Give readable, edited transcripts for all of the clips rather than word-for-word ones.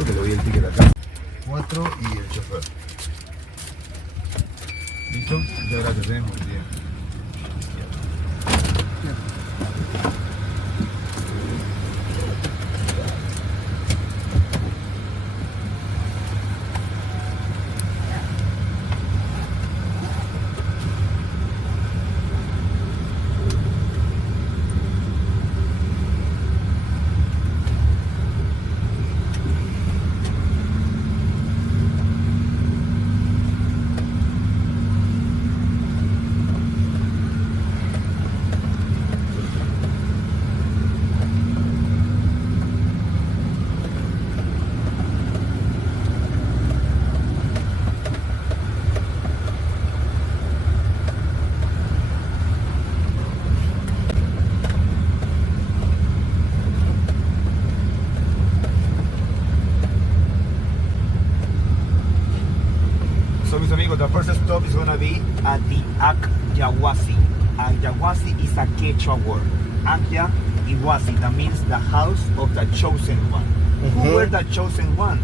momento que le doy el ticket acá. 4 y el chofer. ¿Listo? Muchas gracias, buen día. So mis amigos, the first stop is gonna be at the Akyawasi. Akyawasi is a Quechua word. Akya Iwasi, that means the house of the chosen one. Who were the chosen one?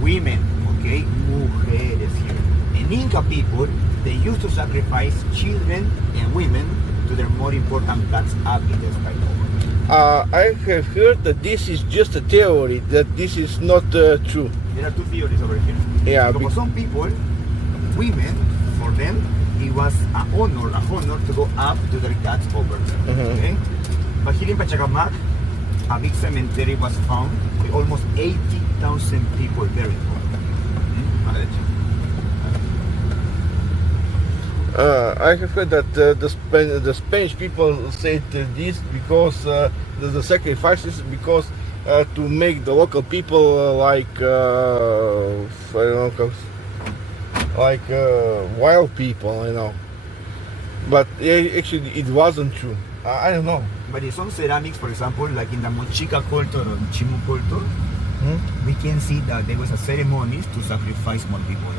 Women, okay? Mujeres here. And Inca people, they used to sacrifice children and women to their more important plants up in the sky. I have heard that this is just a theory, that this is not true. There are two theories over here. Yeah, For some people, women, for them, it was an honor to go up to their gods over there. Okay? But here in Pachacamac, a big cemetery was found with almost 80,000 people buried. I have heard that the Spanish people said this because the sacrifices because to make the local people I don't know, like wild people, But actually, it wasn't true. I don't know. But in some ceramics, for example, like in the Mochica culture or Chimu culture, we can see that there was a ceremony to sacrifice more people.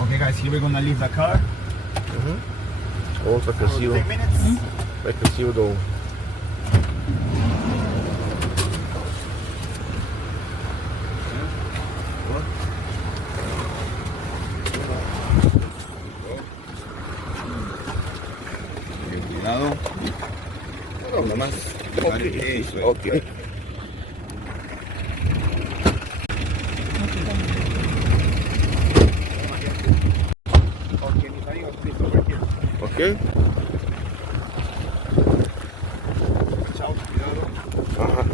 Okay, guys, here we're gonna leave the car. Oh, está crecido. 10 minutes. Está crecido. Cuidado. No, nomás. Okay. Okay. Chao, cuidado. Ajá.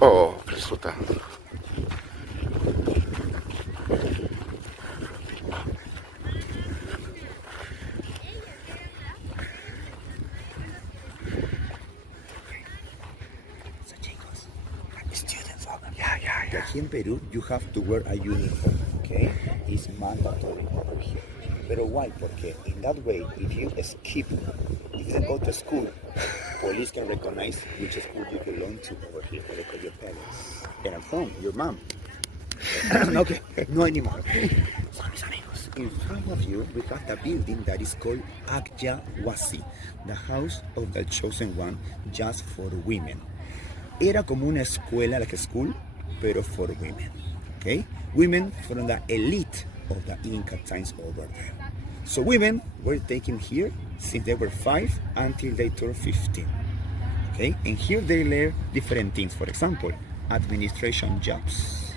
Oh, resulta. Aquí en Peru, you have to wear a uniform, okay? It's mandatory over here. Pero why? Porque in that way, if you skip, if you go to school, police can recognize which school you belong to over here. They call your parents. And I'm from your mom. Okay, no anymore. So, mis amigos, in front of you, we have the building that is called Akyawasi, the house of the chosen one, just for women. Era como una escuela, like a school, pero for women, okay? Women from the elite of the Inca times over there. So women were taken here since they were 5 until they turned 15, okay? And here they learn different things. For example, administration jobs.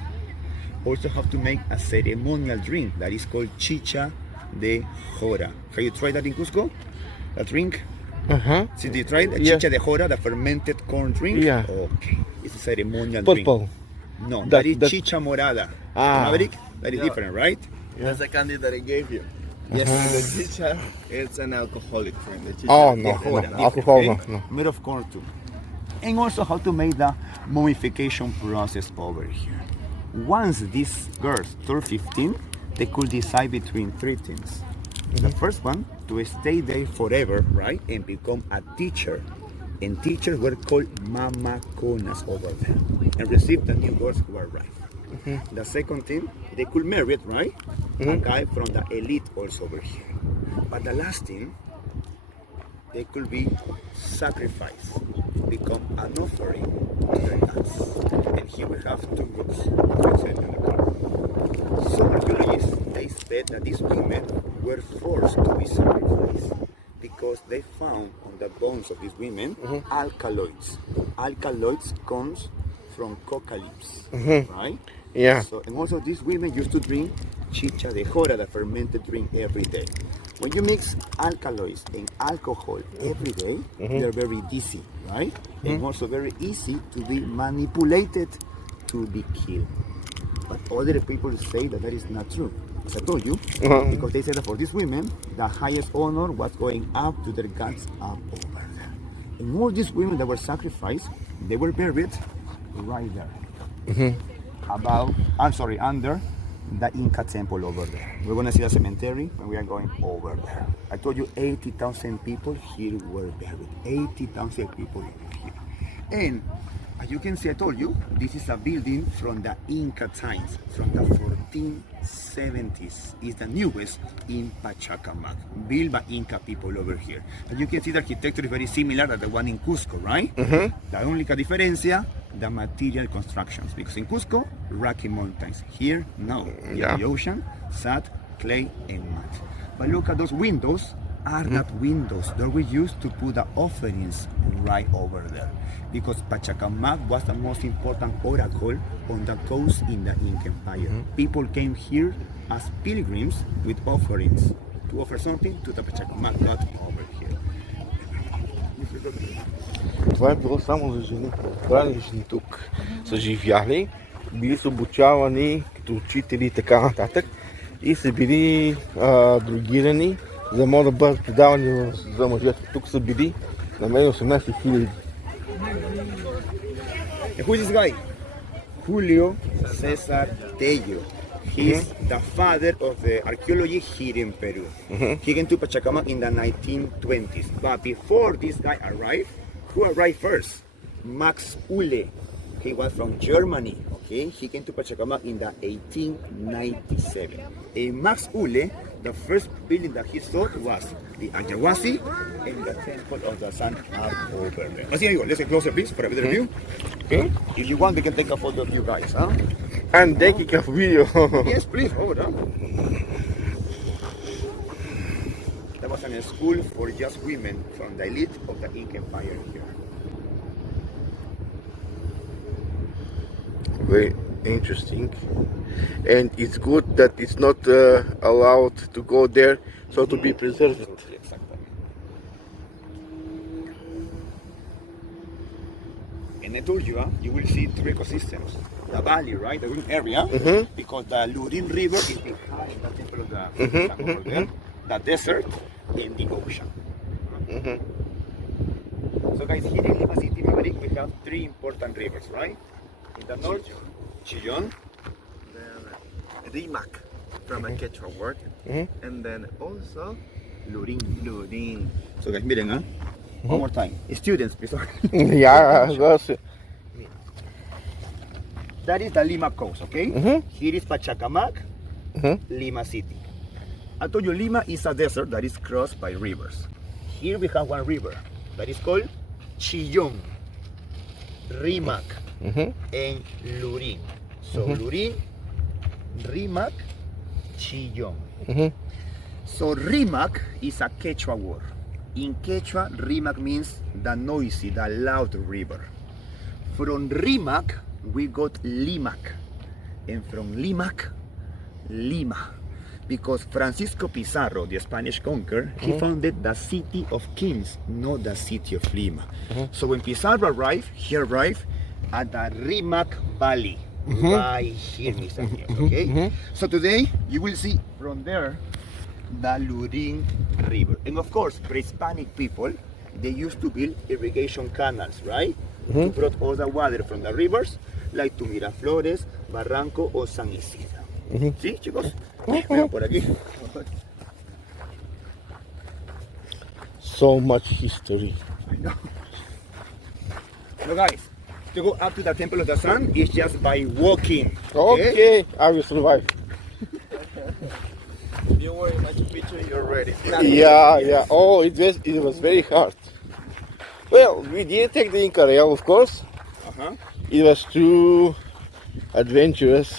Also have to make a ceremonial drink that is called chicha de jora. Have you tried that in Cusco? That drink? Did you try the chicha de jora, the fermented corn drink? Yeah. Okay. It's a ceremonial Purple. drink. No, that is chicha morada. Maverick? That is different, right? That's the candy that I gave you. Yes. The chicha, it's an alcoholic drink. The chicha. Oh, no, Jora, alcohol, okay? no. Made of corn too. And also how to make the mummification process over here. Once these girls turn 15, they could decide between 3 things. The first one, to stay there forever, right? And become a teacher And teachers were called mamaconas over there and received the new girls who arrived. The second thing, they could marry, right? A guy from the elite also over here. But the last thing, they could be sacrificed, become an offering to their gods. And here we have two groups. Some archaeologists, they said that these women were forced to be sacrificed because they found on the bones of these women alkaloids. Alkaloids comes from coca leaves, right? Yeah. So, and also these women used to drink chicha de jora, the fermented drink, every day. When you mix alkaloids and alcohol every day, they're very dizzy, right? And also very easy to be manipulated to be killed. But other people say that that is not true, as I told you, because they said that for these women, the highest honor was going up to their gods up over there. And all these women that were sacrificed, they were buried right there. Under the Inca temple over there. We're gonna see the cemetery when we are going over there. I told you 80,000 people here were buried. 80,000 people here. And as you can see, I told you, this is a building from the Inca times, from the 1470s. It's the newest in Pachacamac, built by Inca people over here. And you can see the architecture is very similar to the one in Cusco, right? La única diferencia, the material constructions. Because in Cusco, rocky mountains. Here, no. The ocean, sand, clay, and mud. But look at those windows. Are not windows that we used to put the offerings right over there, because Pachacamac was the most important oracle on the coast in the Inca Empire. People came here as pilgrims with offerings to offer something to the Pachacamac god over here. Това е било само за жени. Правили жени тук са живяли, били са обучавани като учители и така нататък и са били другирани, за да могат да бъдат предавани за мъжете. Тук са били на мен 18 000. Who is this guy? Julio Cesar Tello. He's the father of the archaeology here in Peru. He came to Pachacamac in the 1920s. But before this guy arrived, who arrived first? Max Uhle. He was from Germany. Okay, he came to Pachacamac in the 1897. And Max Uhle, the first building that he saw was the Ayahuasca and the Temple of the Sun are over there. Así digo, let's get closer please for a better view. Okay. If you want, we can take a photo of you guys, huh? And taking a video. Yes, please, hold on. That was a school for just women from the elite of the Inca Empire here. Very interesting, and it's good that it's not allowed to go there, so to be preserved. And I told you, you will see three ecosystems. The valley, right, the green area, because the Lurin River is behind the temple of the over there, the desert, and the ocean. So guys, here in Lima City, Maverick, we have three important rivers, right? In the north, Chillon. Then Rimac, from a Quechua word. And then also Lurin. So guys, miren, one more time. Students, please. Yeah, that's it. That is the Lima coast, okay? Here is Pachacamac, Lima City. I told you Lima is a desert that is crossed by rivers. Here we have one river that is called Chillon, Rimac, and Lurin. So Lurin, Rimac, Chillon. So Rimac is a Quechua word. In Quechua, Rimac means the noisy, the loud river. From Rimac, we got Limac. And from Limac, Lima. Because Francisco Pizarro, the Spanish conqueror, he founded the city of kings, not the city of Lima. So when Pizarro arrived, he arrived at the Rimac Valley. Right here, Mr. Okay? So today, you will see from there the Lurin River. And of course, pre-Hispanic people, they used to build irrigation canals, right? To brought all the water from the rivers, like to Miraflores, Barranco, or San Isidro. ¿Sí, chicos? Vean por aquí. So much history. I know. No, guys, to go up to the Temple of the Sun is just by walking. Okay, I will survive. You were in Machu Picchu, you're ready. Yeah. Oh, it was very hard. Well, we did take the Inca Rail, of course. Uh-huh. It was too adventurous.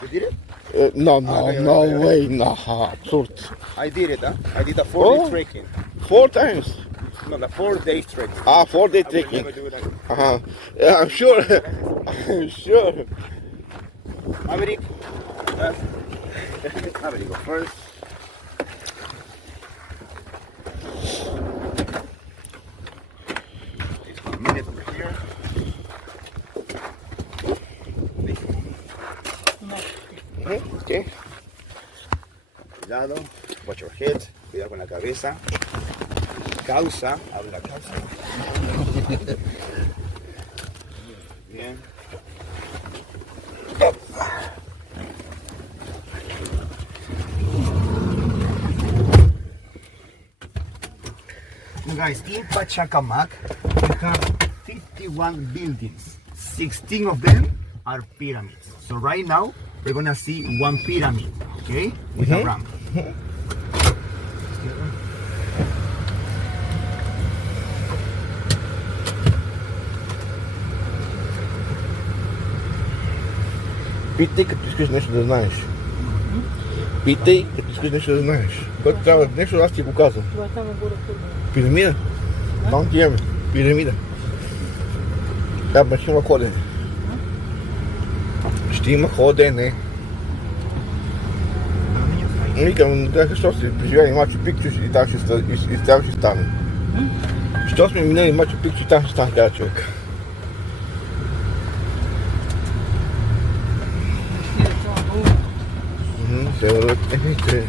You did it? No Okay. way, no, absurd. I did it, huh? I did a 4-day Oh. trekking. 4 times. No, the 4-day trekking. 4-day I will trekking. never do it again. Yeah, I'm sure. I'm sure. Maverick. Maverick go first. It's 1 minute over here. Okay. Cuidado, watch your head, cuidado con la cabeza. Causa, abre la causa. Bien. Guys, in Pachacamac, we have 51 buildings. 16 of them are pyramids. So right now, we're gonna see one pyramid, okay? With a ramp. Питай, като искаш нещо да знаеш. Питай, като искаш нещо да знаеш. Когато трябва нещо, аз ти го казвам. Пирамида? Там ти имаме. Пирамида. Да, ще има ходене. Ще има ходене. Викам, да, защо си преживяли Мачу Пикчу и там ще стане. Що сме минали Мачу Пикчу и там ще стане, каза човек. Se văd este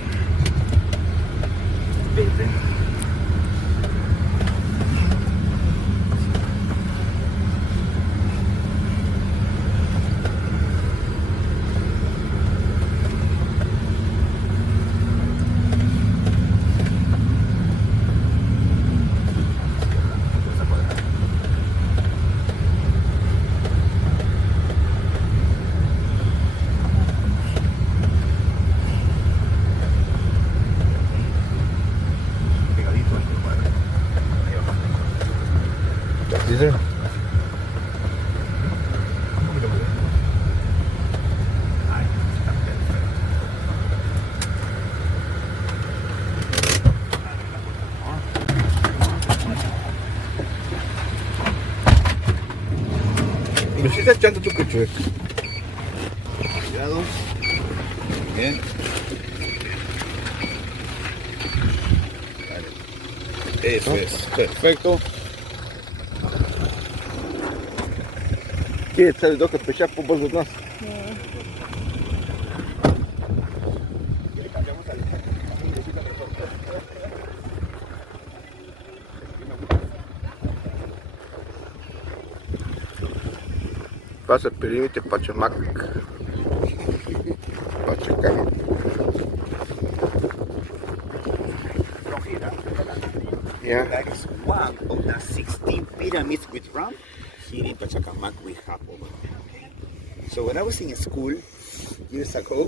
Caesar. Me estoy echando tu cachueca. Cuidado. Bien. Vale. Eso es. Perfecto. Кият цели дока пеша по-бързо от нас. Това са пирамидите Пачамак. Пачакамак. Yeah. That is one of the 16 pyramids with ramp here in Pachacamac we have over there. So when I was in school years ago,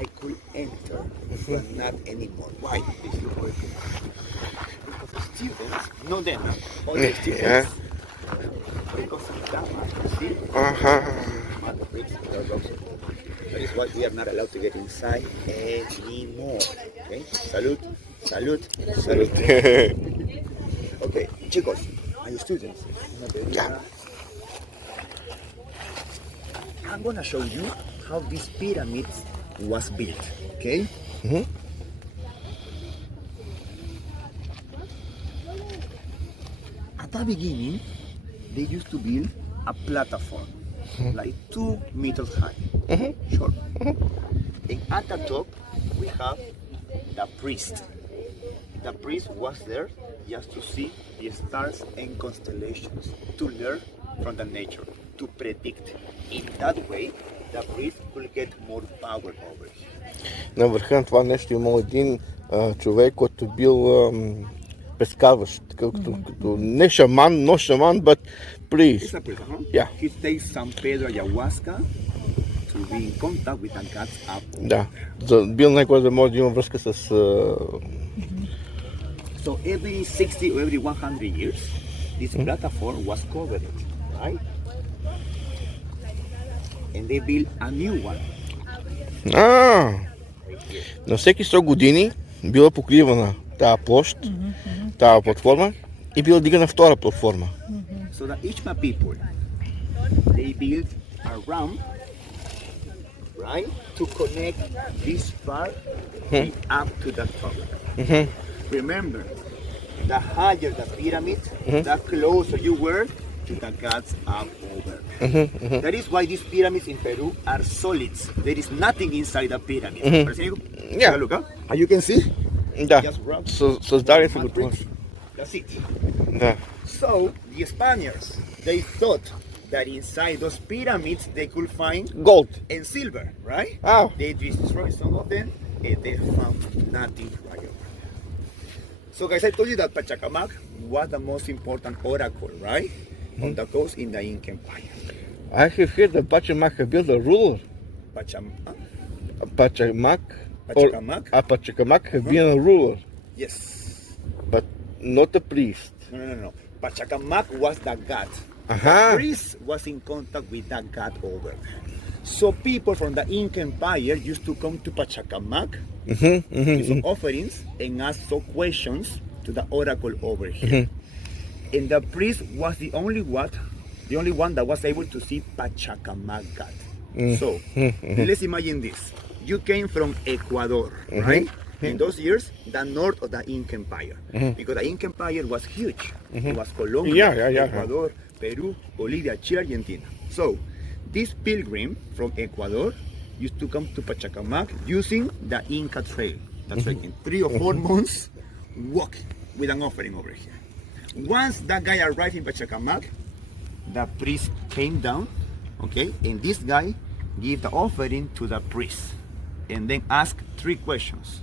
I could enter, but not anymore. Why? Because the students, not them, all the students, because of that, see, matter bricks, that is why we are not allowed to get inside anymore. Okay? Salute, salute, salute. Okay, chicos, are you students? Yeah. I'm gonna show you how this pyramid was built, okay? At the beginning, they used to build a platform, like 2 meters high, short. And at the top, we have the priest. The priest was there just to see the stars and constellations, to learn from the nature, to predict. In that way, the priest will get more power over him. На върха на това нещо имал един човек, който бил прескарваш, като не шаман, но шаман, but priest. It's a priest, huh? Yeah. He takes San Pedro ayahuasca to be in contact with the God's apple. Да, за бил някой да може да има връзка с... So every 60 or every 100 years, this platform was covered, right? And they built a new one. На всеки 100 години била покривана тази площ, тази платформа и била дигана втора платформа. So the Ichma people, they built a ramp, right, to connect this part up to the top. Remember, the higher the pyramid, the closer you were to the God's over. That is why these pyramids in Peru are solids. There is nothing inside the pyramid. Yeah. Look, how you can see? Да, Just rub създали се го това. matrix. That's it. Да. So the Spaniards, they thought that inside those pyramids they could find Gold. and silver, right? Oh. They destroyed some of them and they found nothing right over. So guys, I told you that Pachacamac was the most important oracle, right? On the coast in the Inca Empire. I have heard that Pachacamac have built a ruler. Pachacamac? Pachacamac have been a ruler, Yes. but not a priest. No. Pachacamac was the god. Aha. The priest was in contact with that god over there. So people from the Inca Empire used to come to Pachacamac, give some offerings, and ask some questions to the oracle over here. And the priest was the only one that was able to see Pachacamac god. So let's imagine this. You came from Ecuador, right? In those years, the north of the Inca Empire. Because the Inca Empire was huge. It was Colombia, Yeah. Ecuador, Peru, Bolivia, Chile, Argentina. So this pilgrim from Ecuador used to come to Pachacamac using the Inca trail. That's like in 3 or 4 months walking with an offering over here. Once that guy arrived in Pachacamac, the priest came down, okay, and this guy gave the offering to the priest and then asked 3 questions.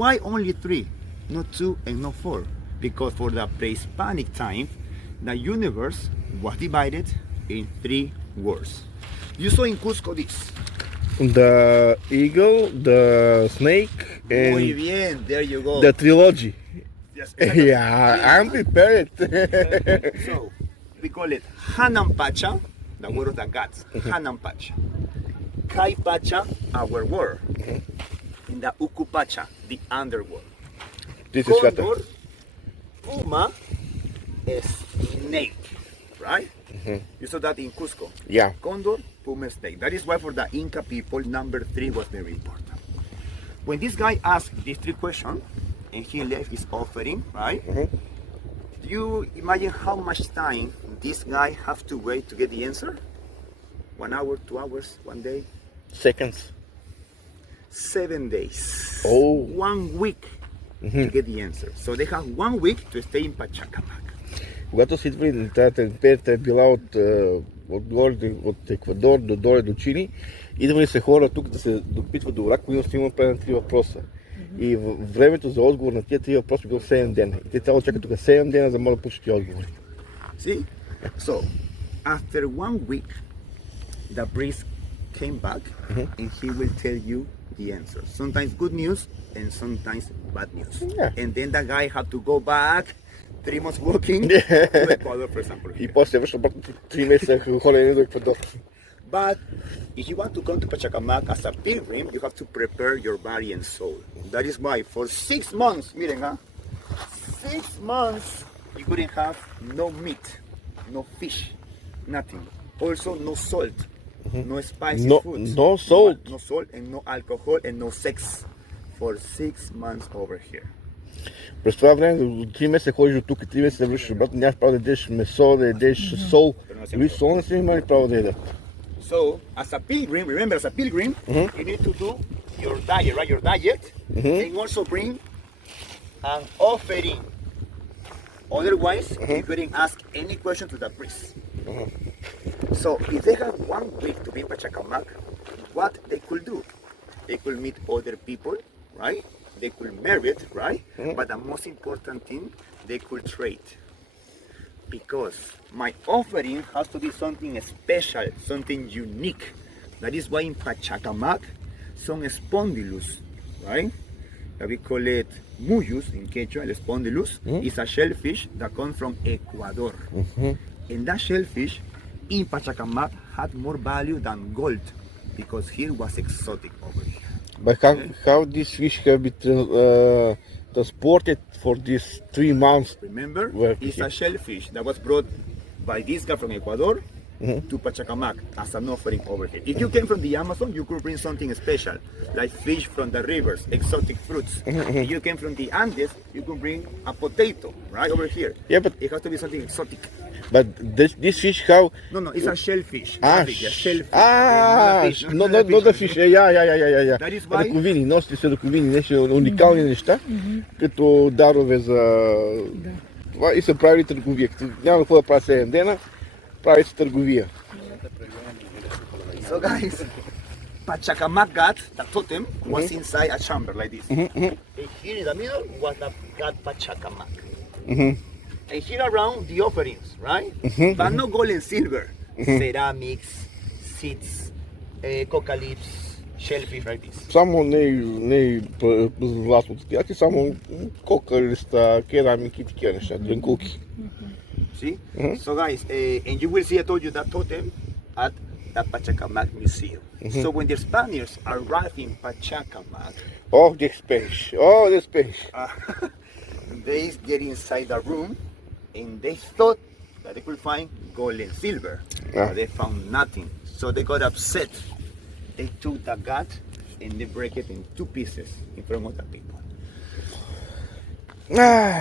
Why only 3, not 2 and not 4? Because for the pre-Hispanic time, the universe was divided in 3 worlds. You saw in Cusco this. The eagle, the snake, Muy and bien, there you go. the trilogy. Yes, exactly. Yeah, I'm prepared. So we call it Hanam Pacha, the word of the gods. Hanam Pacha. Kai Pacha, our world. In the Uku Pacha, the underworld. This is better. Condor, Puma, snake, right? You saw that in Cusco. Yeah. Condor, Puma, snake. That is why for the Inca people, number 3 was very important. When this guy asked these 3 questions, and he left his offering, right? Do you imagine how much time this guy have to wait to get the answer? 1 hour, 2 hours, 1 day? Seconds. 7 days. Oh. 1 week to get the answer. So they have 1 week to stay in Pachacamac. Когато си идвали, тази империята е била от Еквадор до доле до Чили, идвали се хора тук да се допитват до оракула и има правен 3 въпроса. И времето за отговор на тия 3 въпроса било 7 дена. И те трябва да чакат тук 7 дена, за да могат да получат тия отговори. See? So, after 1 week, the priest came back and he will tell you the answer. Sometimes good news and sometimes bad news. Yeah. And then the guy had to go back 3 months walking to Ecuador, for example. И после върши обратно 3 месеца ходене до Еквадор. But if you want to come to Pachacamac as a pilgrim, you have to prepare your body and soul. That is why for 6 months, miren, 6 months, you couldn't have no meat, no fish, nothing. Also no salt, no spicy foods. No salt. No salt and no alcohol and no sex for 6 months over here. През това време до 3 месеца ходиш до тук и 3 месеца връщаш обратно, нямаш право да ядеш месо, да ядеш сол. Дори сол не са имали право да ядат. So, as a pilgrim, remember, as a pilgrim, you need to do your diet, right? Your diet, and also bring an offering. Otherwise, you couldn't ask any question to the priest. So, if they had 1 week to be in Pachacamac, what they could do? They could meet other people, right? They could marry it, right? But the most important thing, they could trade. Because my offering has to be something special, something unique. That is why in Pachacamac, some spondylus, right? That we call it muyus in Quechua, el spondylus, is a shellfish that comes from Ecuador. And that shellfish in Pachacamac had more value than gold because here was exotic over here. But how this fish have been transported for these 3 months? Remember, Where it's here? a shellfish that was brought by this guy from Ecuador to Pachacamac as an offering over here. If you came from the Amazon, you could bring something special, like fish from the rivers, exotic fruits. If you came from the Andes, you could bring a potato, right over here. Yeah, but It has to be something exotic. But this fish, how? No, it's a shellfish. Ah, A shellfish. no, the fish. Yeah. That is why. Ръковини, носите се ръковини, нещо уникални неща, като дарове за това и са правили търговия. Като няма какво да правят 7 дена, прави се търговия. So guys, Pachacamac god, the totem, was inside a chamber like this. And here in the middle was the god Pachacamac. And here around the offerings, right? But no gold and silver. Ceramics, seeds, coca leaves, shellfish like this. Само не златно стояти, само кока листа, керамики и такива неща, дрънкулки. See? So guys, and you will see, I told you that totem at the Pachacamac Museum. So when the Spaniards arrived in Pachacamac, Oh, the space. they get inside the room and they thought that they could find gold and silver. But they found nothing. So they got upset. They took the god and they break it in 2 pieces in front of the people.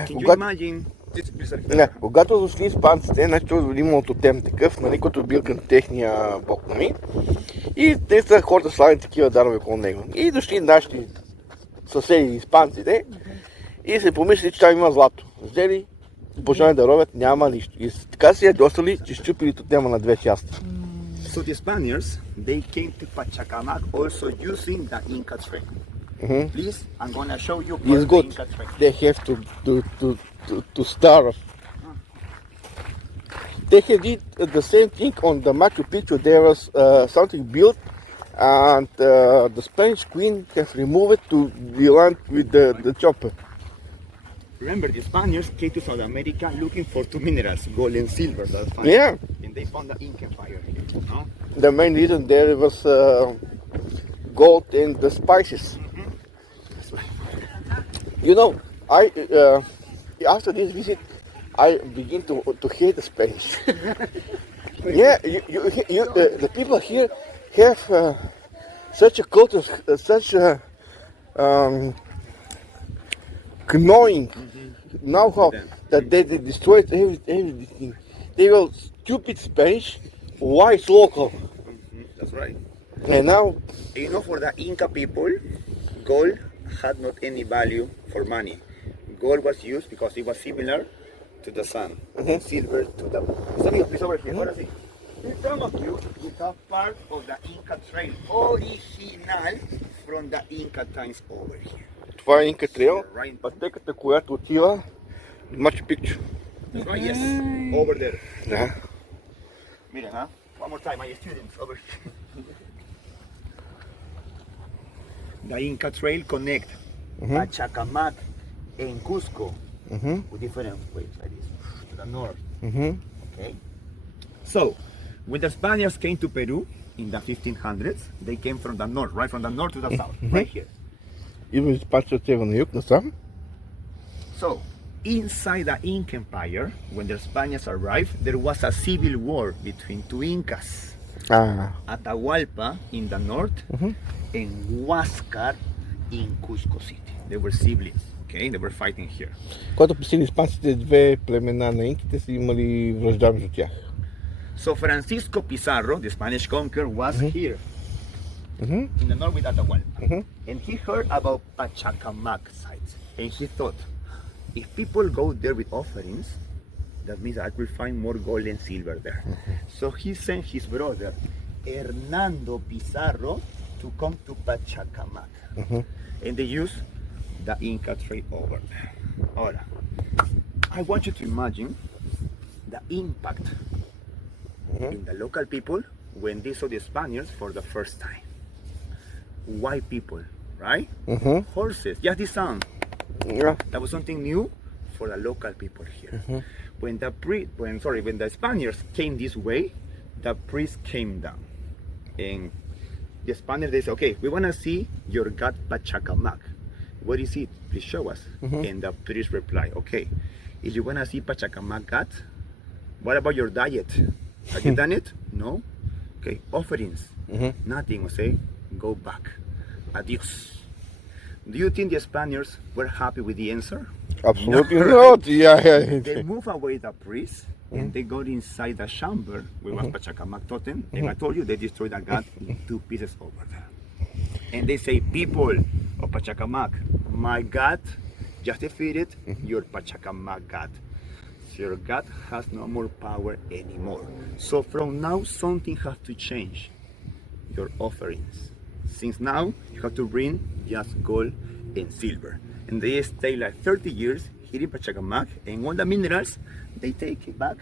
Can you imagine? Когато дошли испанците, значи имало тотем такъв, нали, който бил към техния бог Нами. И те са хората славили такива дарове около него. И дошли нашите съседи испанците и се помислили, че там има злато. Взели, почнали да ровят, няма нищо. И така си ядосали, че счупили тотема на 2 части. So the Spaniards, they came to Pachacamac also using the Inca train. Please, I'm gonna show you It's the good. Inca train. They have to start. They have did the same thing on the Machu Picchu. There was something built, and the Spanish queen has removed it to the land with the chopper. Remember, the Spaniards came to South America looking for 2 minerals, gold and silver. That's fine. Yeah. And they found the Inca Empire here. No? The main reason there was gold and the spices. You know, after this visit, I begin to hate the Spanish. Yeah, the people here have such a culture, such a knowing know-how that they destroyed everything. They were stupid Spanish, wise local. That's right. And now, You know, for the Inca people, gold had not any value for money. Gold was used because it was similar to the sun, and silver to the moon. Samir, please over here. Ahora sí. Some of you have part of the Inca trail, original from the Inca times over here. това е Инка Трейл, пътеката, която отива в Мачу Пикчу. Right, yes, over there. Да. Miren, huh? One more time, my students over here. The Inca Trail connect Pachacamac and Cusco with different ways like this to the north. Okay. So, when the Spaniards came to Peru in the 1500s, they came from the north, right from the north to the south, right here. Идва изпачва от север на юг насам. So, inside the Inca Empire, when the Spaniards arrived, there was a civil war between 2 Incas. Atahualpa in the north and Huáscar in Cusco City. They were siblings, okay? They were fighting here. Когато пристигнали испанците, 2 племена на инките са имали вражда между тях. So Francisco Pizarro, the Spanish conqueror, was here in the north with Atahualpa. And he heard about Pachacamac sites. And he thought, if people go there with offerings, that means I will find more gold and silver there. So he sent his brother, Hernando Pizarro, to come to Pachacamac. And they used the Inca trade over there. Ahora, I want you to imagine the impact in the local people when they saw the Spaniards for the first time. White people, right? Horses, just the sound. Yeah. That was something new for the local people here. When the Spaniards came this way, the priests came down. And the Spaniards, they said, okay, we want to see your god Pachacamac. What is it? Please show us. And the priest replied, okay, if you want to see Pachacamac god, what about your diet? Have you done it? No? Okay, offerings. Nothing. Say, go back. Adios. Do you think the Spaniards were happy with the answer? Absolutely not. Yeah. They move away the priest and they got inside the chamber where was Pachacamac totem. And I told you they destroyed the god in 2 pieces over there. And they say, people of Pachacamac, my god just defeated your Pachacamac god. Your god has no more power anymore. So from now, something has to change. Your offerings. Since now, you have to bring just gold and silver. And they stay like 30 years here in Pachacamac, and all the minerals, they take it back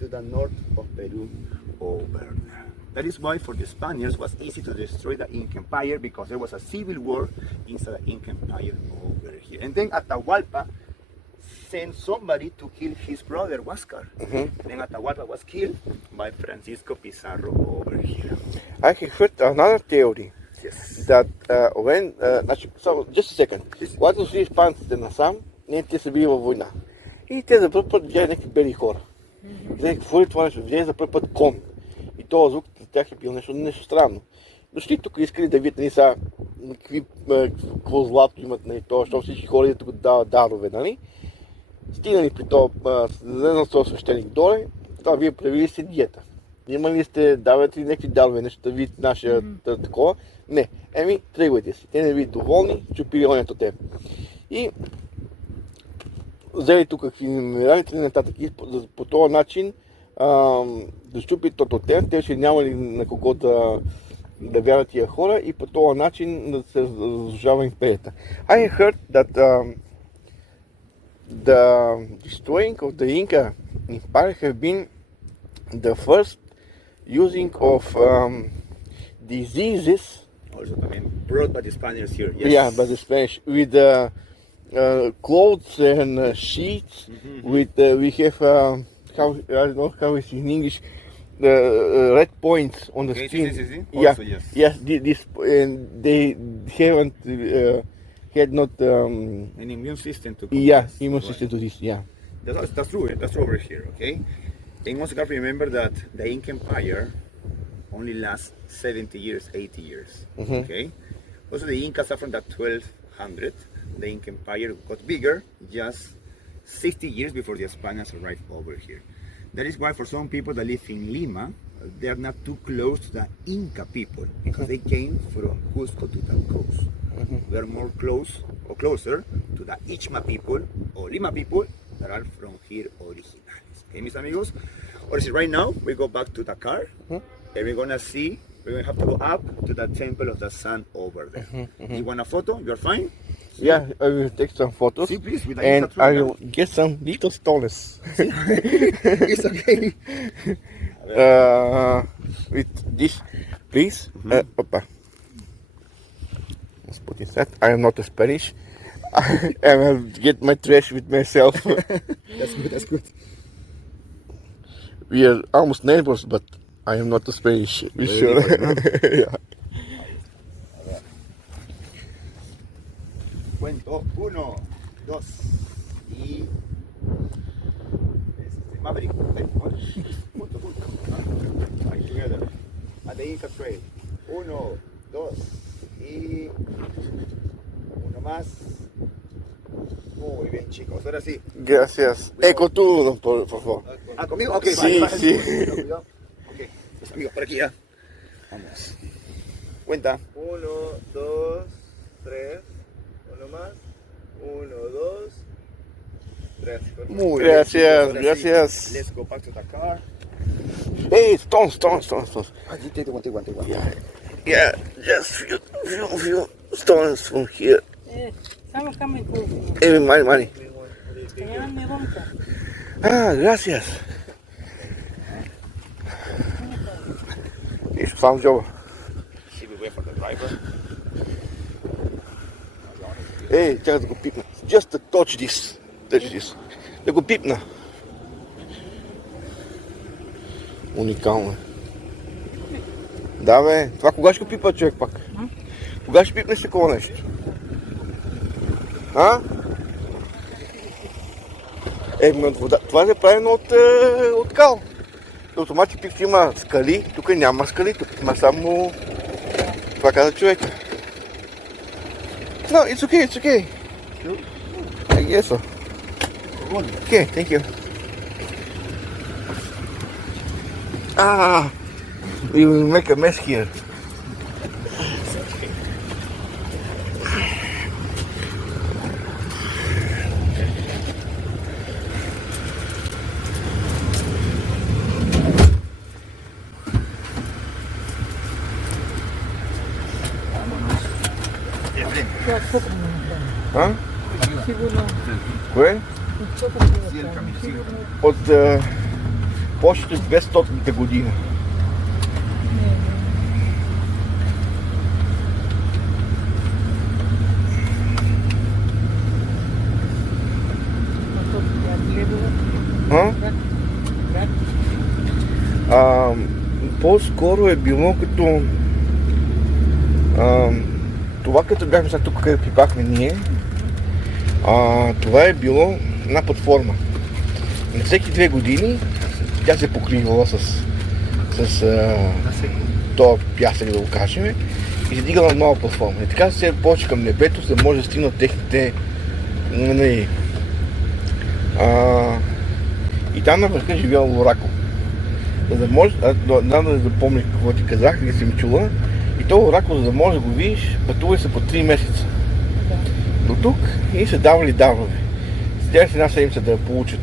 to the north of Peru over there. That is why for the Spaniards it was easy to destroy the Inca Empire, because there was a civil war inside the Inca Empire over here. And then Atahualpa sent somebody to kill his brother, Huáscar. Then Atahualpa was killed by Francisco Pizarro over here. I have heard another theory. Yes. That so just a second. Когато си испанците насам, ние те са били във война. И те за първ път видяли някакви бели хора. Взели какво е това нещо? Взели за първ път кон. И този звук за тях е бил нещо странно. Дошли тук искали да видят, нали, са, какво злато имат, нали, това, защото всички хора тук дават дарове, нали. Стигнали при този свещеник доле, това вие правили сте диета. Имали сте, давате ли някакви дарове, нещо да видите нашия такова? Не. Тръгвайте си. Те не ви доволни, чупили онето те. И взели тук какви минералите нататък. И по този начин да щупи тото те ще нямали на кого да вярват тия хора и по този начин да се разрушава империята. I heard that the destroying of the Inca Empire have been the first using of diseases. Also, brought by the Spaniards here. Yes. Yeah, by the Spanish with clothes and sheets. With we have how I don't know how it's in English. The red points on the skin. Yeah. Also, yes. This and they haven't had not an immune system to. Immune system to this. Yeah. That's true. That's true over here. Okay. And also got to remember that the Inca Empire only lasts 70 years, 80 years. Okay. Also, the Incas are from the 1200. The Inca Empire got bigger just 60 years before the Spaniards arrived over here. That is why for some people that live in Lima, they are not too close to the Inca people, because they came from Cusco to the coast. We are more closer to the Ichma people or Lima people that are from here originally. Okay, mis amigos? Right now, we go back to the car, and we're going to have to go up to the Temple of the Sun over there. You want a photo? You're fine? Yeah, I will take some photos. See, please, with the and Inca I will get some little stones. It's okay. With this, please. Opa. Let's put this that. I am not a Spanish. I will get my trash with myself. That's good. We are almost neighbors, but I am not a Spanish. Be sure. Yeah. Cuento 1, 2 y Maverick, junto. Right, together. At the Inca Trail. 1, 2 y uno más. Muy bien, chicos. Ahora sí. Gracias. Eco tú, por favor. ¿Conmigo? Ok, Sí, vale. sí. Cuidado. Ok, pues amigos, por aquí ya. Vamos. Cuenta. 1, 2, 3. Uno más. 1, 2, 3. Muy Gracias, bien, chicos. Ahora gracias. Sí. Let's go back to the car. Hey, stones. You take one. Yeah, just few stones from here. Samo kamen kupi. Money. Kaya may bangka. Gracias. Нищо, само джоба. Ей, чакай да го пипна. Just to touch this. Touch this. Да го пипна. Уникално е. Да бе, това кога ще го пипа човек пак? Кога ще пипнеш такова нещо? А? От вода. Това е правено от кал. Автомати пик има скали, тук няма скали, тук има само... Това каза човека. No, it's okay, it's okay. I guess so. Okay, thank you. We will make a mess here. А? Кое? От почти 200-та година. По-скоро е било като това, като бяхме сега тук, където пипахме ние, това е било една платформа. На всеки 2 години тя се покривала с този пясък, да го кажем, и се дигала на нова платформа. И така се почва към небето, за да може да стигнат техните... и там на върха живял оракул. За да може, да запомня какво ти казах, или си ми чула, и този оракул, за да може да го видиш, пътува се по 3 месеца. До тук и се давали дарове. С тях една седмица да получат,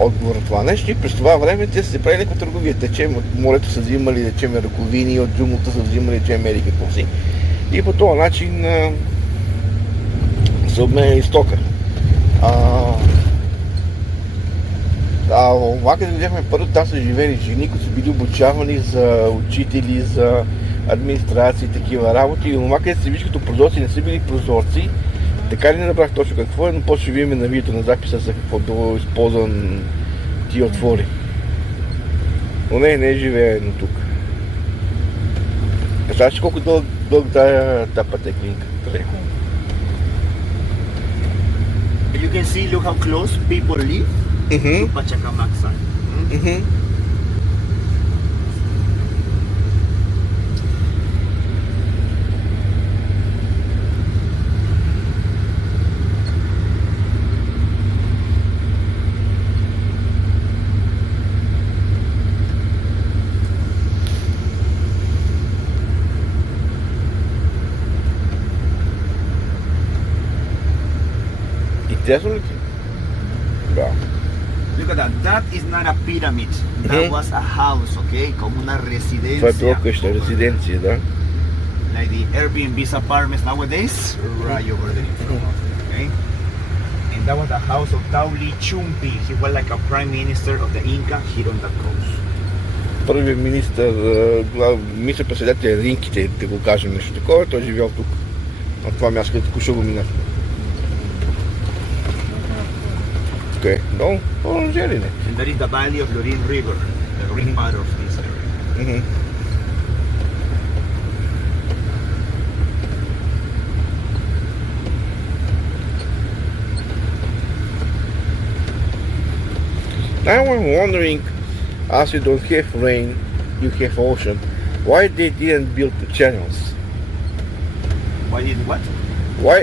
отговор на това нещо, и през това време те са се правили някаква търговия. Течем от морето са взимали, речем, ръковини, от джунглата са взимали, речем, или какво си. И по този начин се обменя и стока. Това, където видяхме първо, там са живели жени, които са били обучавани за учители, за администрация и такива работи. И това, където се вижда като прозорци, не са били прозорци. Така ли не разбрах точно какво е, но после ще видим на видеото на записа за какво да използвам тия отвори. Но не е живеено тук. Представяш колко дълг тая пътекинка. You can see, look how close people live to Pachacamac side. Интересно ли ти? Да. Look at that. That is not a pyramid. That was a house, okay? Como una residencia. Това е било къща, резиденция, да. Like the Airbnb's apartments nowadays, right over there. Okay? And that was the house of Tauli Chumpi. He was like a prime minister of the Inca here on that coast. Първият министър, министър-председател на Инките, да го кажем нещо такова, той живял тук. На това място, където куша го минах. Okay, no, зелени. And that is the valley of Lorin River, the green part of this area. Now I'm wondering, as you don't have rain, you have ocean, why they didn't build the channels? Why did what? Why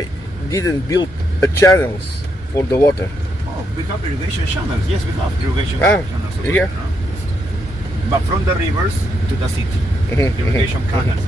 didn't build the channels for the water? Oh, we have irrigation channels. Yes, we have irrigation channels. Yeah. But from the rivers to the city, irrigation canals.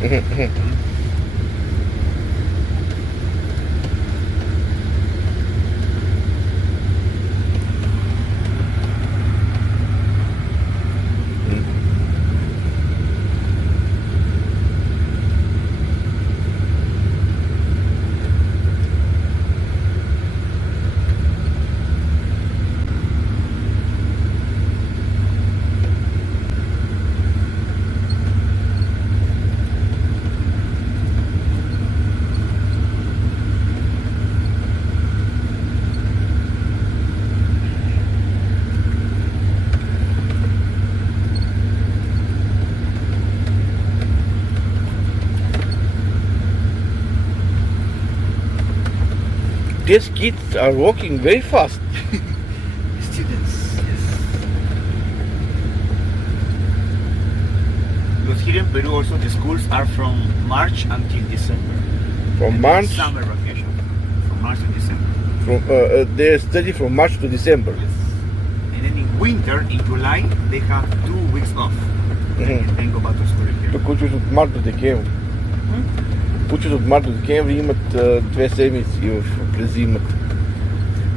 these kids are walking very fast. Students, yes. Because here in Peru also the schools are from March until December. From And March, summer vacation. From March to December. they study from March to December. Yes. And then in winter, in July, they have 2 weeks off. And go back to school again. Тук учат от март до декември. Учат от март до декември, имат 2 седмици през зимата.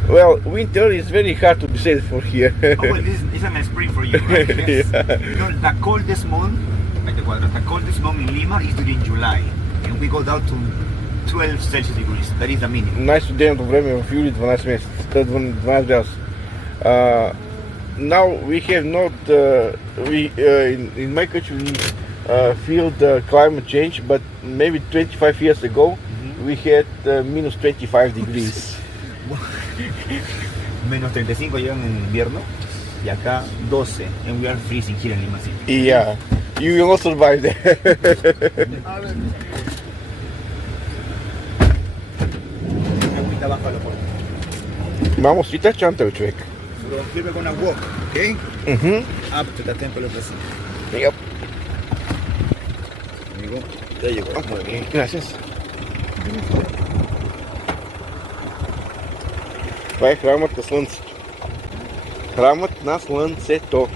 Well, winter is very hard to be said for here. Oh, well, this is a nice spring for you, right? Yes. You know, the coldest month in Lima is during July. And we go down to 12 Celsius degrees. That is the minimum. Най-студеното време е в юли 12 месеца. 12 градуса. Now we have not, in my country we feel the climate change, but maybe 25 years ago we had minus 25 degrees. Menos 35 llegan en invierno y acá 12. And we are freezing here in Lima City. Yeah, you will not survive there. Agüita bajo la puerta. Vamos, si estás chanta, човек. So here we're gonna walk, okay? Up to the temple of the sea. Yep. Amigo, ya llegó. Muy bien. Gracias. Това е храмът на слънцето. Храмът на слънцето.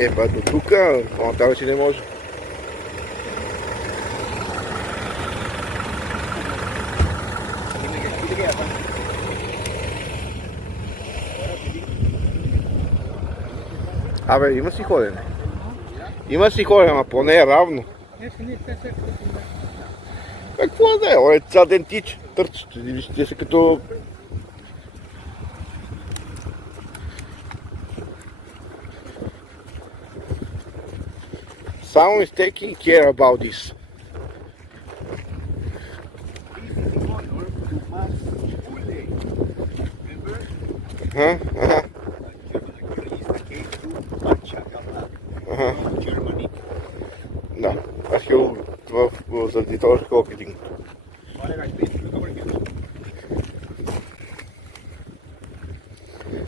Епа до тука, това вече не може. Абе, има си ходене. Има си ходене, ама поне е равно. Какво да е? Оле, цял ден тича, търчат. Те са като... Someone is taking care about this. Germany. Да, заради този археологинг.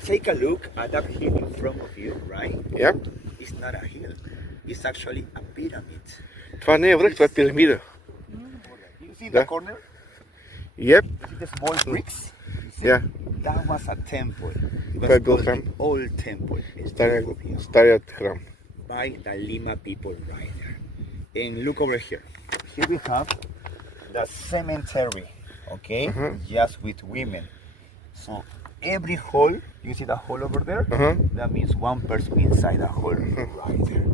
Take a look at that hill in front of you, right? Yeah. It's not a hill. It's actually a pyramid. Това не е връх, това е пирамида. You see Да. the corner? Yep. You see the small bricks? You see? Yeah. That was a temple. It By was Bill called the Ham. old temple. Старият храм. By the Lima people right there. And look over here. Here we have the cemetery, okay? Just with women. So every hole, you see the hole over there? That means one person inside the hole right there.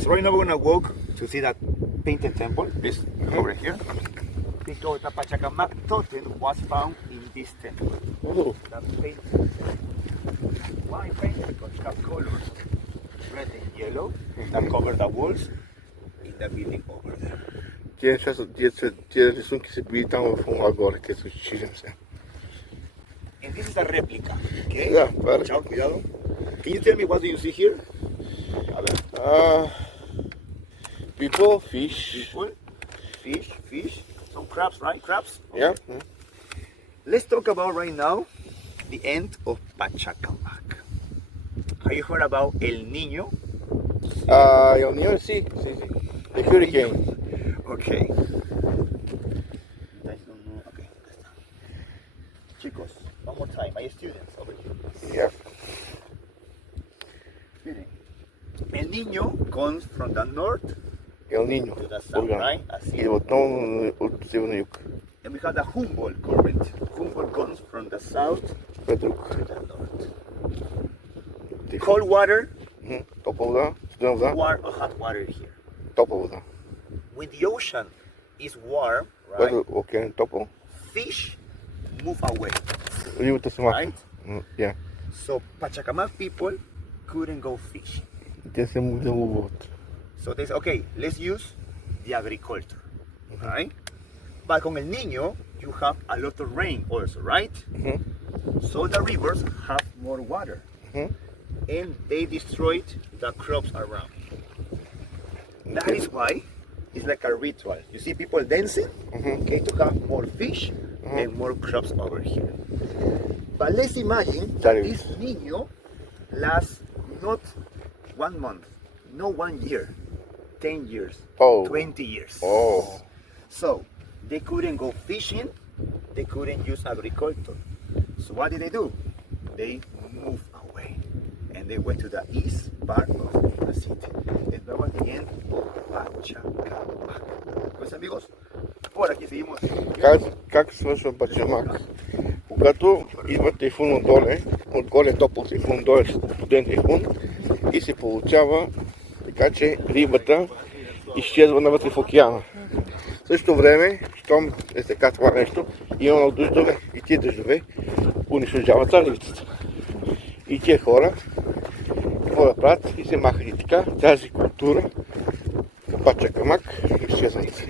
So right now we're gonna walk to see that painted temple. This over here. Because the Pachacamac totem was found in this temple. Oh. That painted. Why painted? Because it has colors. Red and yellow that cover the walls in the building over there. Тия рисунки са били там в това горе, където чижем се. And this is a replica, okay? Да, това е Chao, cuidado. Can you tell me what do you see here? A ver. People, fish. People, fish, some crabs, right? Crabs? Yeah. Let's talk about right now the end of Pachacamac. Have you heard about El Niño? El Niño, sí. The hurricane. Okay. You guys don't know. Okay, está. Chicos, one more time. My students over here. Yeah. Miren. El Niño comes from the north El Niño. to the south, right? Así. И отново от север на юг. And we have the Humboldt current. Humboldt comes from the south Това е друг. to the north. Cold water, Топла вода, студена вода, or hot water here. топла вода. When the ocean is warm, right? Когато океан е топъл, Fish move away, рибата се маха. right? Yeah. So Pachacamac people couldn't go fishing. Те се могли да ловуват. So they said, okay, let's use the agriculture, right? But con El Niño, you have a lot of rain also, right? So the rivers have more water. And they destroyed the crops around. That is why It's like a ritual. You see people dancing, okay, to have more fish and more crops over here. But let's imagine that this niño lasts not 1 month, not 1 year, 10 years, 20 years. Oh. So they couldn't go fishing, they couldn't use agriculture. So what did they do? They moved away and they went to the east part of the city. And that was the end of Pachacamac. Pues amigos, por aquí seguimos. Как свършва Пачамак? Когато идва тайфун отгоре топъл тайфун, долу студен тайфун и се получава така, че рибата изчезва навътре в океана. В същото време, щом е така това нещо, има много дъждове и тия дъждове унищожават царевицата. И тия хора какво да правят и се махат и така, тази култура Пачакамак изчезват.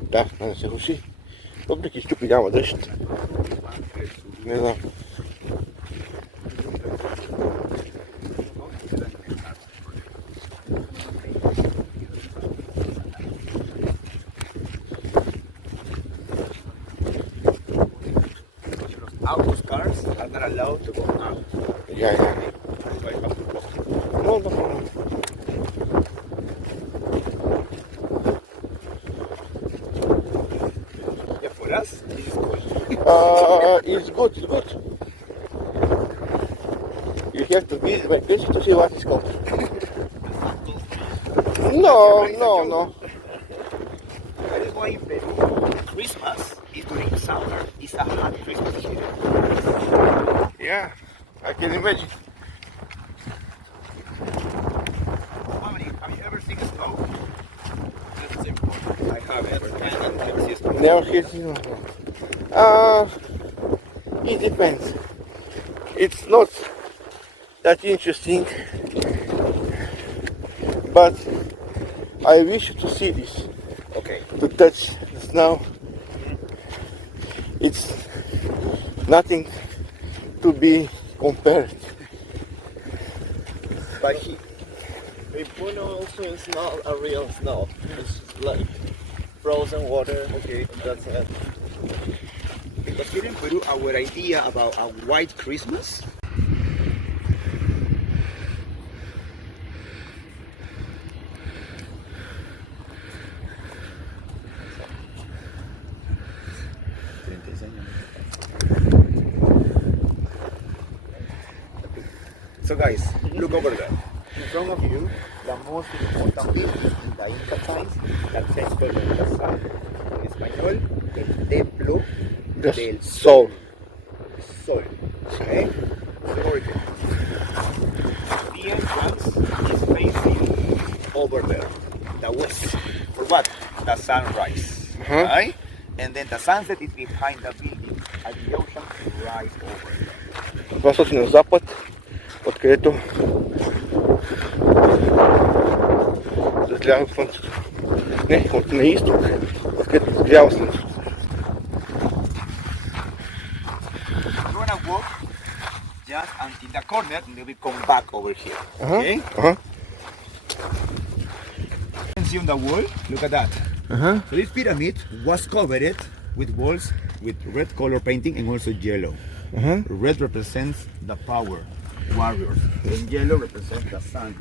Да, да се руши. Въпреки че тук няма дъжд. Не знам. Autos, cars are not allowed to go out. Yeah. So I have to walk. No problem. Yeah, for us, this is cool. It's good. You have to visit my place to see what it's called. No. That is why in Peru, Christmas is during summer. It's a hot Christmas here. Yeah, I can imagine. Have you ever seen snow? That's important. I have ever seen snow. Never seen it. It depends. It's not that interesting, but I wish to see this. Okay. To touch the snow. It's nothing to be compared. But In Puno also it's not a real snow. It's like frozen water. Okay. That's it. because here in Peru, our idea about a white Christmas So guys, look over there. In front of you, the most important thing in the Inca times, that says the sun. En español, el templo del Sol. Sol. Okay? So over here. The entrance is facing over there, the west. For what? The sunrise. Right? And then the sunset is behind the building, and the ocean right over there. Това сочи на запад, откъдето зазлява слънцето. Не, от на изток, откъдето зазлява слънцето. We're gonna walk just until the corner and then we come back over here. Okay? You can see on the wall, look at that. So this pyramid was covered with walls with red color painting and also yellow. Red represents the power, warriors, and yellow represents the sun.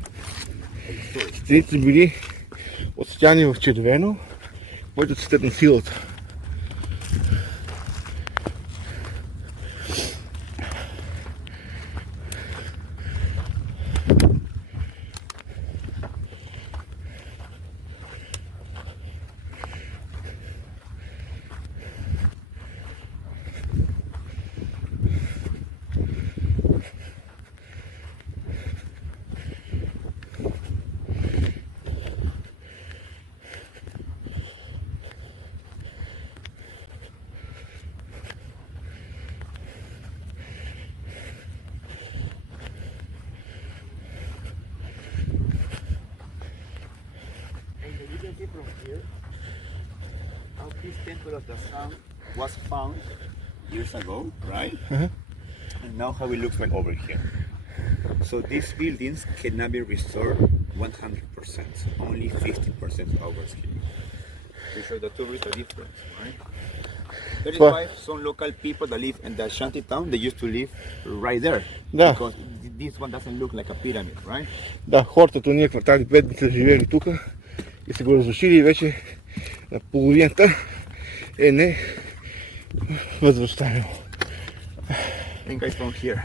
Стените били отстяни в червено, което цветът на силата. And you can see from here how this temple of the sun was found years ago, right? And now how it looks like over here. So these buildings cannot be restored 100%. Only 50% ours here. To show the tourists the difference, right? That is But- why some local people that live in the shanty town, they used to live right there. Да. Because this one doesn't look like a pyramid, right? Да, хората от уния квартали бедни са живели тук и са го разрушили и вече на половината е не възвръщаемо. I think it's from here.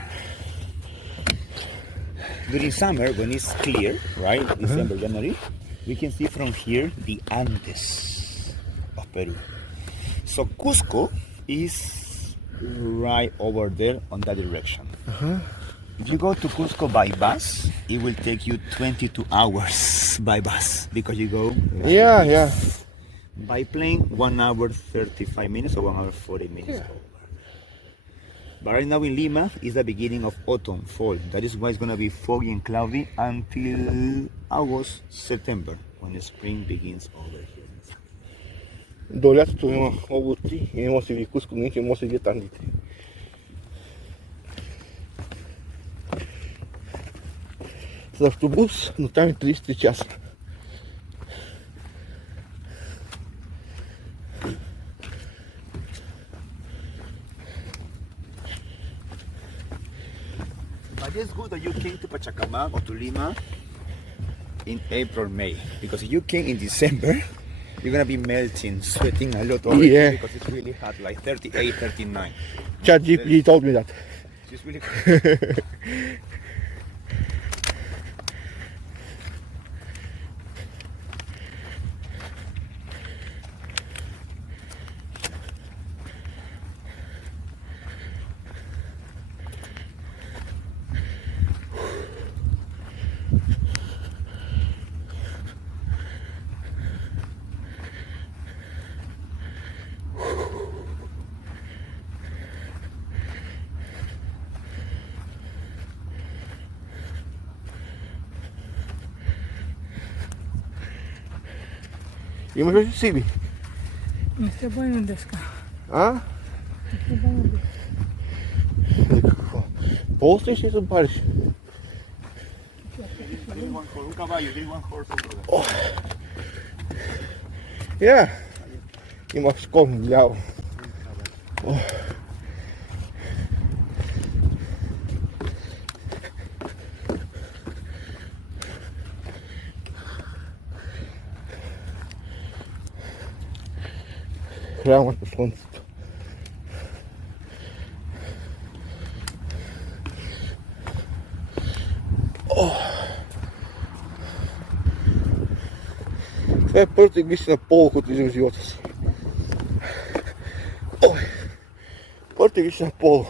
During summer, when it's clear, right, December, January, we can see from here the Andes of Peru. So Cusco is right over there on that direction. If you go to Cusco by bus, it will take you 22 hours by bus because you go Yeah. by plane 1 hour 35 minutes or 1 hour 40 minutes. But right now in Lima is the beginning of autumn, fall. That is why it's going to be foggy and cloudy until August, September, when the spring begins over here. До лятото има облаци и не може да се види Куско, но не може да се видят Андите. С автобус, но там е 33 часа. But it's good that you came to Pachacamac or to Lima in April, May. Because if you came in December, you're going to be melting, sweating a lot over Yeah. here because it's really hot, like 38, 39. ChatGPT told me that. It's really hot. Имаш ли сиби? めっちゃバイなんですか。 А? Какво? После ще се париш. Un caballo, there's one horse over there. Я. Имах школно ляво. Хрямът на слънцето. Това е първата игрища на поло, който виждам в живота си. Ой! Първата игрища на поло.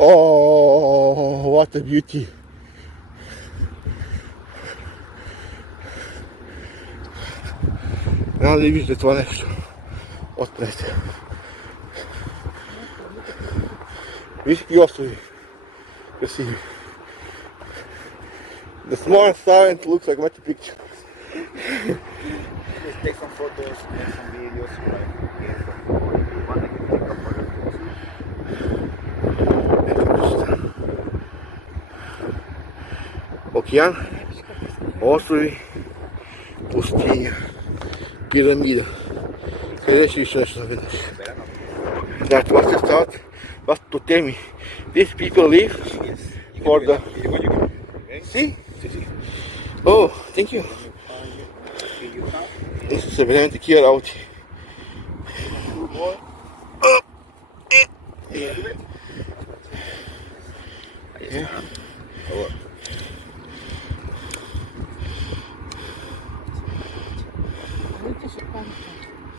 Oh, what a beauty! Няма да виждате това нещо отпред. Виж какви острови. Красиви. The small and silent looks like Machu Picchu. Let's take some photos, make some videos, right? One I can take a photo. Океан, острови, пустиня, пирамида. Къде ще виж нещо наведнъж? Да, това се стават, това са тотеми. These people live for the... See? Oh, thank you. Ние се съберем такива работи.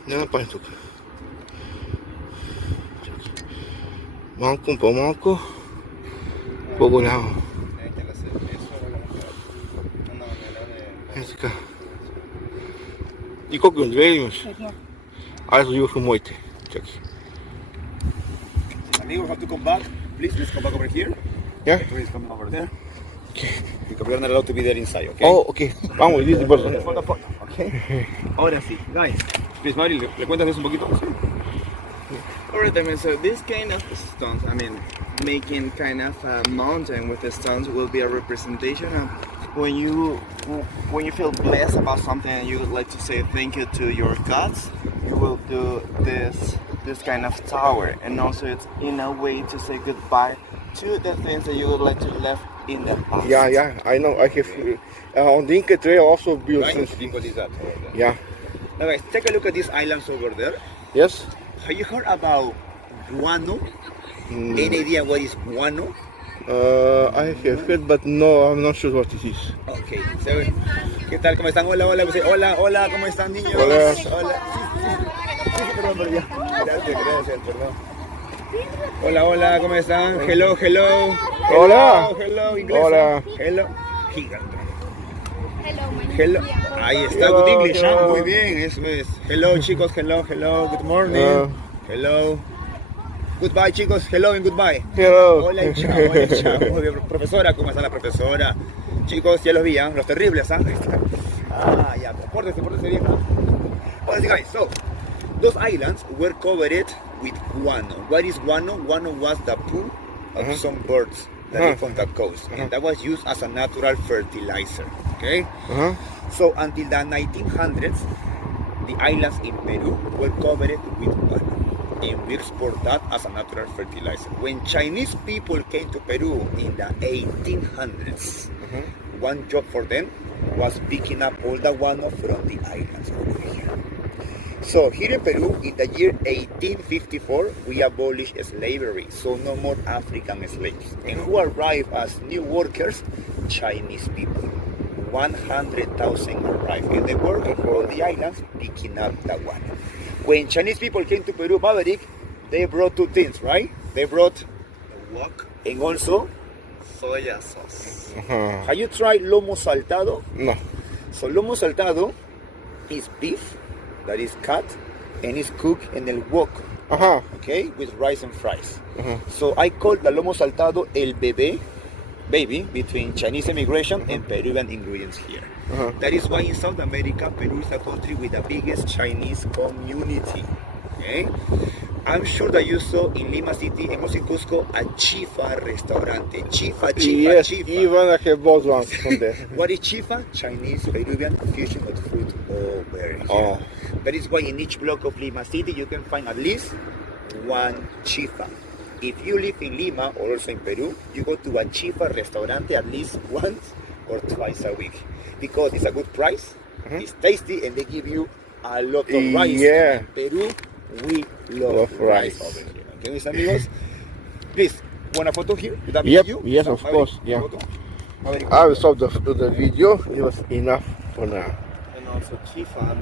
Няма пани тук. Малко, по-малко, по-голямо. Е така. И колко две имаш? Едно. Аз заливах моите. Чакай. Amigo, have to come back. Please, let's come back over here. Yeah? Please come over there. Because we're not allowed to be there inside, okay? Oh, ok. Vamos, dice bързо. Foto, foto, okay? Ahora sí, guys. Please, Mari, ¿le cuentas eso un poquito? Sí. Alright, I mean, so this kind of stones, I mean, making kind of a mountain with the stones will be a representation of when you feel blessed about something and you would like to say thank you to your gods, you will do this kind of tower, and also it's in a way to say goodbye to the things that you would like to left in the past. Yeah, I know. I have on the Inca Trail also built Right? something. People is that over there. Yeah. Now guys, take a look at these islands over there. Yes. Have you heard about guano? Any idea what is guano? I have heard, but no, I'm not sure what it is. Ok, ¿qué tal? ¿Cómo están? Hola, hola, hola, hola, ¿cómo están niños? Hola. Hola. Sí, perdón, pero ya. Gracias, perdón. Hola, hola, ¿cómo están? Hello, hello. Hola. Hello, inglés. Hola. Hello. Gigante. Hello, my name Hello. is Leah. Ahí está, Hello, good English, ¿ah? hello. Muy bien, eso es. Hello, chicos, hello, hello, good morning. Hello. Goodbye, chicos, hello and goodbye. Hello. Hola y chao, hola y chao. Muy bien, profesora, ¿cómo está la profesora? Chicos, ya los vi, ¿ah? Los terribles, ¿ah? Ah, ya, pórtense bien, ¿ah? Well, guys, so, those islands were covered with guano. What is guano? Guano was the poo of some birds that live on the coast. And that was used as a natural fertilizer, okay? So, until the 1900s, the islands in Peru were covered with guano. And we export that as a natural fertilizer. When Chinese people came to Peru in the 1800s, one job for them was picking up all the guano from the islands over here. So here in Peru, in the year 1854, we abolished slavery, so no more African slaves. And who arrived as new workers? Chinese people. 100,000 arrived, and they worked on the islands picking up the guano. When Chinese people came to Peru, Maverick, they brought two things, right? They brought a wok and also Soya sauce. have you tried lomo saltado? No. So lomo saltado is beef that is cut and is cooked in el wok, okay, with rice and fries. So I call the lomo saltado el baby between Chinese immigration and Peruvian ingredients here. That is why in South America, Peru is a country with the biggest Chinese community. Okay? I'm sure that you saw in Lima City and also in Cusco a chifa restaurante. Chifa. Yes, even I have bought one from there. What is chifa? Chinese Peruvian fusion of food over here. Oh. That is why in each block of Lima City you can find at least one chifa. If you live in Lima or also in Peru, you go to a chifa restaurante at least once or twice a week because it's a good price, it's tasty, and they give you a lot of rice. Yeah. In Peru, we love rice over here. Okay, mis amigos? Please, want a photo here? Would that be Yep, you? yes, So, of course, yeah. photo? Maverick, I saw the video. It was enough for now. And also chifa